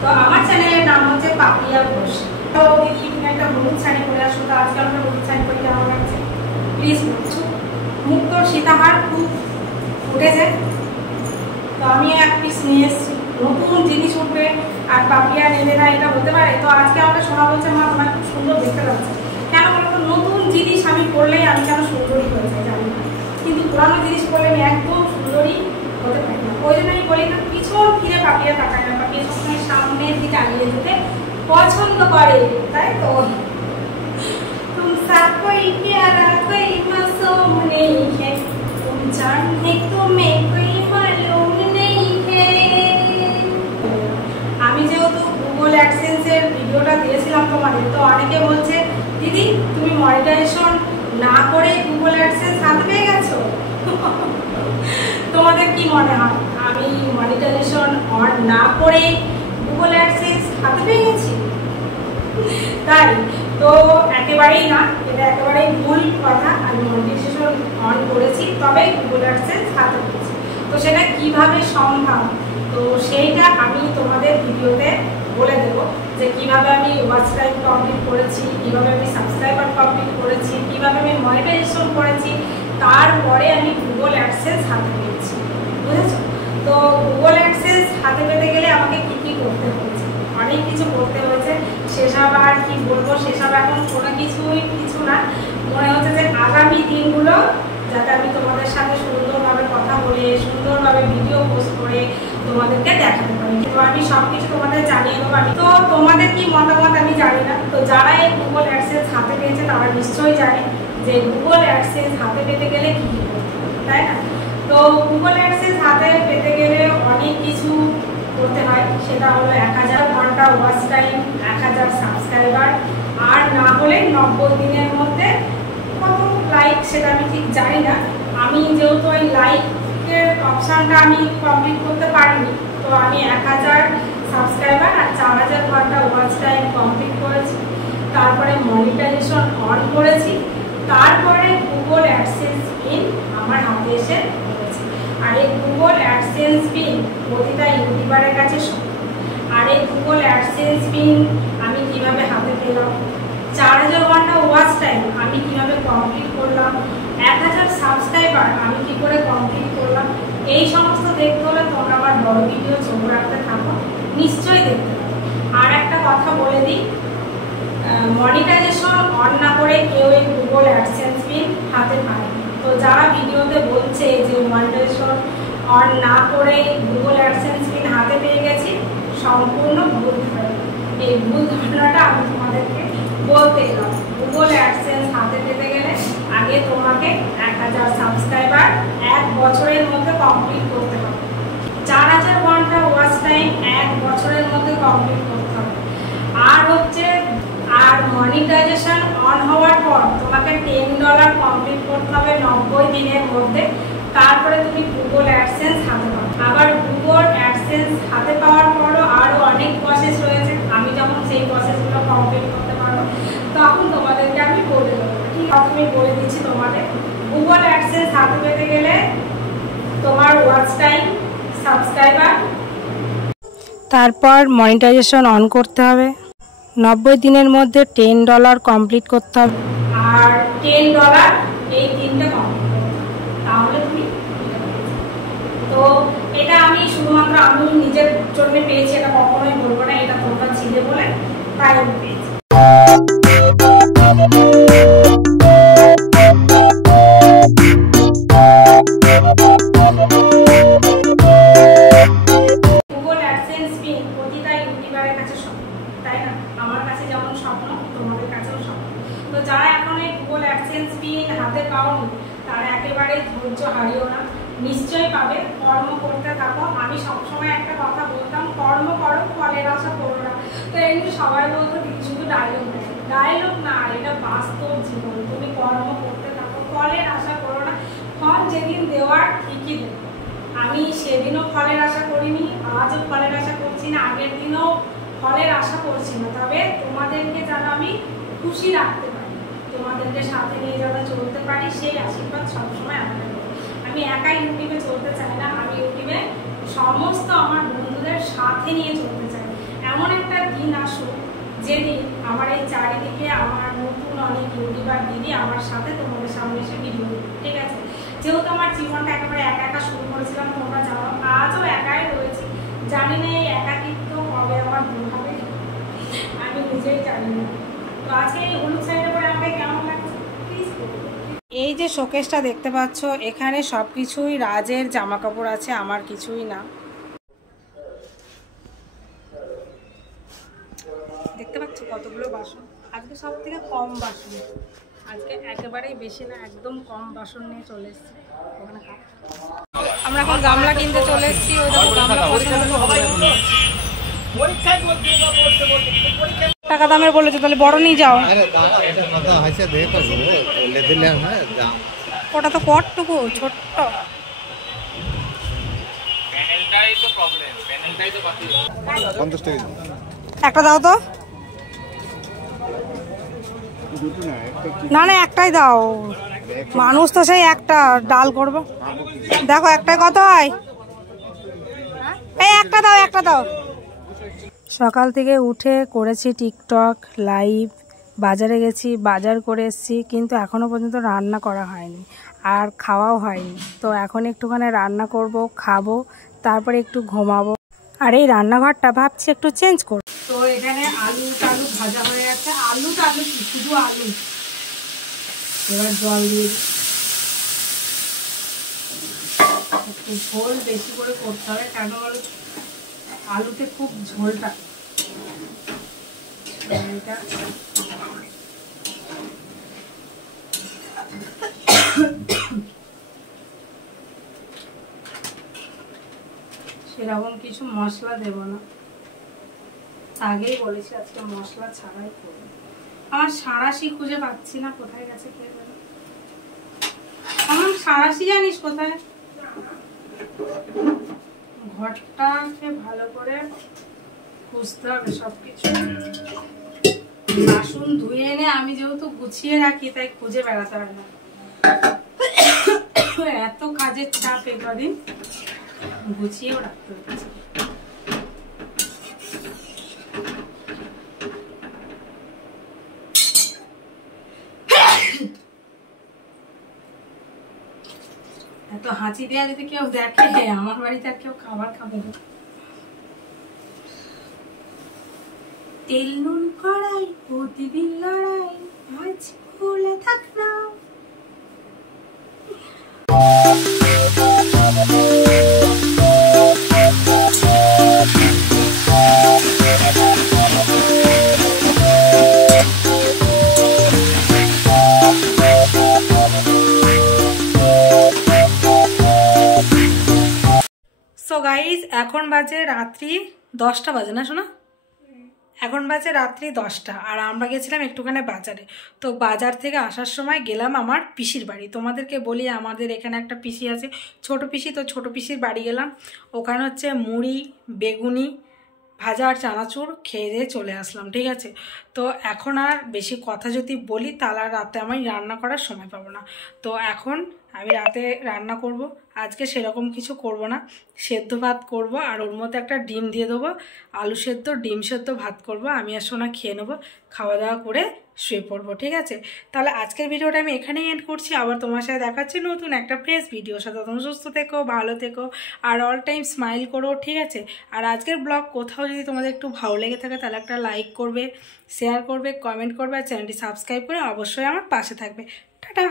তো আমার চ্যানেলের নাম হচ্ছে পাপিয়া ঘোষ। তো দিদি তুমি একটা হলুদ শাড়ি পরে আসো, তো আজকে আমরা হলুদ শাড়ি পরে কেমন লাগছে প্লিজ বলছো। মুখ তো সীতাহার খুব উঠেছে, তো আমি এক পিস নিয়ে এসেছি। নতুন জিনিস উঠবে আর পাপিয়া নেবে না, এটা হতে পারে? তো আজকে আমাকে শোনা বলছে মা তোমার খুব সুন্দর দেখতে লাগছে। কেন বলো তো, নতুন জিনিস আমি পরলেই আমি কেন সুন্দরী হয়ে যাই জানি না, কিন্তু পুরানো জিনিস পরলে আমি একদম সুন্দরী হতে পারি না। ওই জন্য আমি বলি না পিছন ফিরে পাপিয়া তাকায় না, পাপিয়া সবসময় সামনের দিকে আগিয়ে যেতে পছন্দ করে, তাই তো। तुम सा कोई प्यारा कोई मासूम नहीं है, तुम जाने तुम्हें कोई मालूम नहीं है। আমি যেহেতু গুগল অ্যাডসেন্সের ভিডিওটা দিয়েছিলাম তোমাদের, তো অনেকে বলছে দিদি তুমি মনিটাইজেশন না করে গুগল অ্যাডসেন্স হাতে পেয়ে গেছো। তোমাদের কি মনে হয় আমি মনিটাইজেশন অন না করে গুগল অ্যাডসেন্স হাতে পেয়ে গেছি? তাই তো একেবারেই না, এটা একেবারেই ভুল কথা। আমি মনিটাইজেশন অন করেছি তবে গুগল অ্যাডসেন্স হাতে পেয়েছি। তো সেটা কিভাবে সম্ভব, তো সেইটা আমি তোমাদের ভিডিওতে বলে দেবো যে কিভাবে আমি ওয়াচ টাইম কমপ্লিট করেছি, কিভাবে আমি সাবস্ক্রাইবার কমপ্লিট করেছি, কিভাবে আমি মনিটাইজেশন করেছি, তারপরে আমি গুগল অ্যাডসেন্স হাতে পেয়েছি, বুঝেছো? তো গুগল অ্যাডসেন্স হাতে পেতে গেলে আমাকে কি কি করতে হয়েছে, অনেক কিছু করতে হয়েছে। সেসব আর কি বলবো, সেসব এখন কোনো কিছু না। মনে হচ্ছে যে আগামী দিনগুলো যাতে আমি তোমাদের সাথে সুন্দরভাবে কথা বলে সুন্দরভাবে ভিডিও পোস্ট করে তোমাদেরকে দেখাতে পারি। তো আমি সব কিছু তোমাদের জানিয়ে দেবো। আমি তো তোমাদের কি মতামত আমি জানি না, তো যারা এই গুগল অ্যাডসেন্স হাতে পেয়েছে তারা নিশ্চয়ই জানে যে গুগল অ্যাডসেন্স হাতে পেতে গেলে কি কি করতে হবে, তাই না? তো গুগল অ্যাডসেন্স হাতে পেতে গেলে অনেক কিছু করতে হয়। সেটা হলো 1000 ঘন্টা ওয়াচ টাইম, 1000 সাবস্ক্রাইবার, আর না হলে 90 দিনের মধ্যে কত লাইক সেটা আমি ঠিক জানি না। আমি যেহেতু ওই লাইকের অপশানটা আমি কমপ্লিট করতে পারিনি, তো আমি 1000 সাবস্ক্রাইবার আর 4000 ঘন্টা ওয়াচ টাইম কমপ্লিট করেছি। তারপরে মনিটাইজেশন অন করেছি, তারপরে গুগল অ্যাডসেন্স পিন আমার হাতে এসে পড়েছে। আর এই গুগল অ্যাডসেন্স পিন প্রতিটা ইউটিউবারের কাছে আর এই গুগল অ্যাডসেন্স পিন আমি কিভাবে হাতে পেলাম, 4000 ঘন্টা ওয়াচ টাইম আমি কিভাবে কমপ্লিট করলাম, 1000 সাবস্ক্রাইবার আমি কি করে কমপ্লিট করলাম, এই সমস্ত দেখতে হলে তোমরা আমার বড় ভিডিও চোখ রাখতে থাকো, নিশ্চয়ই দেখতে পাবো। আর একটা কথা বলে দিই, মনিটাইজেশন অন না করে কেউ এই গুগল অ্যাডসেন্স পিন হাতে পায়নি। তো যারা ভিডিওতে বলছে যে মনিটাইজেশন অন না করে গুগল অ্যাডসেন্স পিন হাতে পেয়ে গেছি, সম্পূর্ণ ভুল ধারণা। এই ভুল ধারণাটা আমি তোমাদেরকে বলতে গেলাম। গুগল অ্যাডসেন্স হাতে পেতে গেলে আগে তোমাকে 1000 সাবস্ক্রাইবার 1 বছরের মধ্যে কমপ্লিট করতে হবে, 4000 ঘন্টা ওয়াচ টাইম 1 বছরের মধ্যে কমপ্লিট করতে হবে। আর মনিটাইজেশন অন হওয়ার পর তোমাকে $10 কমপ্লিট করতে হবে 90 দিনের মধ্যে, তারপরে তুমি গুগল অ্যাডসেন্স হাতে পাবে। আবার গুগল অ্যাডসেন্স হাতে পাওয়ার পরও আরও অনেক প্রসেস রয়েছে। আমি যখন সেই প্রসেসগুলো কমপ্লিট করতে পারবো তখন তোমাদেরকে আমি বলে দেবো। ঠিক আছে, আমি বলে দিচ্ছি তোমাদের। গুগল অ্যাডসেন্স হাতে পেতে গেলে তোমার ওয়াচ টাইম, সাবস্ক্রাইবার, তারপর মনিটাইজেশন অন করতে হবে, 90 দিনের মধ্যে $10 কমপ্লিট করতে হবে, আর $10 এই 3টে কমপ্লিট করতে হবে, তাহলে তুমি। তো এটা আমি শুধুমাত্র আমি নিজের জন্য পেয়েছি, এটা কখনোই বলবো না এটা তোমরা ছিলে বলে তাই আমি পেয়েছি। গুগল অ্যাডসেন্স পিন প্রতিটা ইউটিউবারের কাছে স্বপ্ন, তাই না? আমার কাছে যেমন স্বপ্ন তোমাদের কাছেও স্বপ্ন। তো যারা এখন এই গুগল অ্যাডসেন্স পিন হাতে পাওনি তারা একেবারে ধৈর্য হারিও না, নিশ্চয়ই পাবে। কর্ম করতে থাকো। আমি সবসময় একটা কথা বলতাম, কর্ম করো ফলের আশা করো না। তো এমনি সবাই বলতো দিদি শুধু ডায়লগ না, এটা বাস্তব জীবন। তুমি কর্ম করতে থাকো, ফলের আশা করো না। ফল যেদিন দেওয়ার ঠিকই দেবো। আমি সেদিনও ফলের আশা করিনি, আজও ফলের আশা করছি না, আগের দিনও ফলের আশা করছি না। তবে তোমাদেরকে যেন আমি খুশি রাখতে পারি, তোমাদেরকে সাথে নিয়ে যেন চলতে পারি, সেই আশীর্বাদ সবসময় আমাদের। আমি একাই ইউটিউবে চলতে চাই না, আমি ইউটিউবে সমস্ত আমার বন্ধুদের সাথে নিয়ে চলতে চাই। এমন একটা দিন আসুক যেদিন আমার এই চারিদিকে আমার নতুন অনেক ইউটিউবার দিদি আমার সাথে তোমাদের সামনে এসে ভিডিও করবে, ঠিক আছে? যেহেতু আমার জীবনটা একেবারে একা একা শুরু করেছিলাম, তোমরা জানো, আজও একাই রয়েছি। জানি না এই একাকিত্ব কবে আমার দূর হবে, আমি নিজেই জানি না। তো আজকে এই হলুদ শাড়িটা পরে আমাকে কেমন লাগছে প্লিজ। এই যে শোকেসটা দেখতে পাচ্ছ, এখানে সব কিছুই রাজের জামা কাপড় আছে, আমার কিছুই না। দেখতে পাচ্ছ কতগুলো বাসন, আজকে সব থেকে কম বাসন, আজকে একেবারেই বেশি না, একদম কম বাসন নিয়ে চলে এসেছি। ওখানে আমরা এখন গামলা কিনতে চলে এসেছি, ওই দেখো গামলা টাকা দামের বলেছে, তাহলে বড় নিয়ে যাও। ওটা তো কটটুকু ছোট্ট, একটা দাও তো। না না একটাই দাও, মানুষ তো সেই একটা ডাল করবো। দেখো একটাই কত হয়, এই একটা দাও, একটা দাও। সকাল থেকে উঠে করেছি টিকটক লাইভ, বাজারে গেছি, বাজার করে এসেছি, কিন্তু এখনো পর্যন্ত রান্না করা হয়নি আর খাওয়াও হয়নি। তো এখন একটুখানি রান্না করব, খাবো, তারপরে একটু ঘুমাবো। আর এই রান্নাঘরটা ভাবছি একটু চেঞ্জ করব। তো এখানে আলু টালু ভাজা হয়ে গেছে, আলু টালু কি শুধু আলু। এবার জল দিয়ে একটু ঝোল বেশি করে করতে হবে, কেন বলো, আলুতে খুব ঝোলটা। সেরকম কিছু মশলা দেব না, আগেই বলেছি আজকে মশলা ছাড়াই করবো। আমার সাঁড়াশি খুঁজে পাচ্ছি না, কোথায় গেছে কে জানে। আমার সাঁড়াশি জানিস কোথায়? ঘরটাকে ভালো করে খুঁজতে হবে সবকিছু। বাসন ধুয়ে এনে আমি যেহেতু গুছিয়ে রাখি, তাই খুঁজে বেড়াতে হয় না। এত কাজের চাপ একদিন গুছিয়েও রাখতে হচ্ছে। এত হাঁচি দেওয়া যদি কেউ দেখে, আমার বাড়িতে আর কেউ খাবার খাবে না। তেল নুন কড়াই প্রতিদিন লড়াই, আজ ভুলে থাক না। সো গাইজ এখন বাজে রাত্রি 10টা বাজে না শোনা, এখন বাজে রাত্রি 10টা, আর আমরা গেছিলাম একটুখানি বাজারে। তো বাজার থেকে আসার সময় গেলাম আমার পিসির বাড়ি। তোমাদেরকে বলি আমাদের এখানে একটা পিসি আছে, ছোট পিসি, তো ছোট পিসির বাড়ি গেলাম। ওখানে হচ্ছে মুড়ি, বেগুনি ভাজা আর চানাচুর খেয়ে দিয়ে চলে আসলাম, ঠিক আছে? তো এখন আর বেশি কথা যদি বলি তাহলে আর রাতে আমি রান্না করার সময় পাবো না। তো এখন আমি রাতে রান্না করব, আজকে সেরকম কিছু করব না, সেদ্ধ ভাত করব, আর ওর মধ্যে একটা ডিম দিয়ে দেবো, আলু সেদ্ধ ডিম সেদ্ধ ভাত করব। আমি আর সোনা খেয়ে নেবো, খাওয়া দাওয়া করে শুয়ে পড়বো, ঠিক আছে? তাহলে আজকের ভিডিওটা আমি এখানেই এন্ড করছি। আবার তোমার সাথে দেখাচ্ছি নতুন একটা ফ্রেশ ভিডিওর সাথে। তোমরা সুস্থ থেকো, ভালো থেকো, আর অল টাইম স্মাইল করো, ঠিক আছে? আর আজকের ব্লগ কোথাও যদি তোমাদের একটু ভালো লেগে থাকে তাহলে একটা লাইক করবে, শেয়ার করবে, কমেন্ট করবে, আর চ্যানেলটি সাবস্ক্রাইব করে অবশ্যই আমার পাশে থাকবে। টাটা।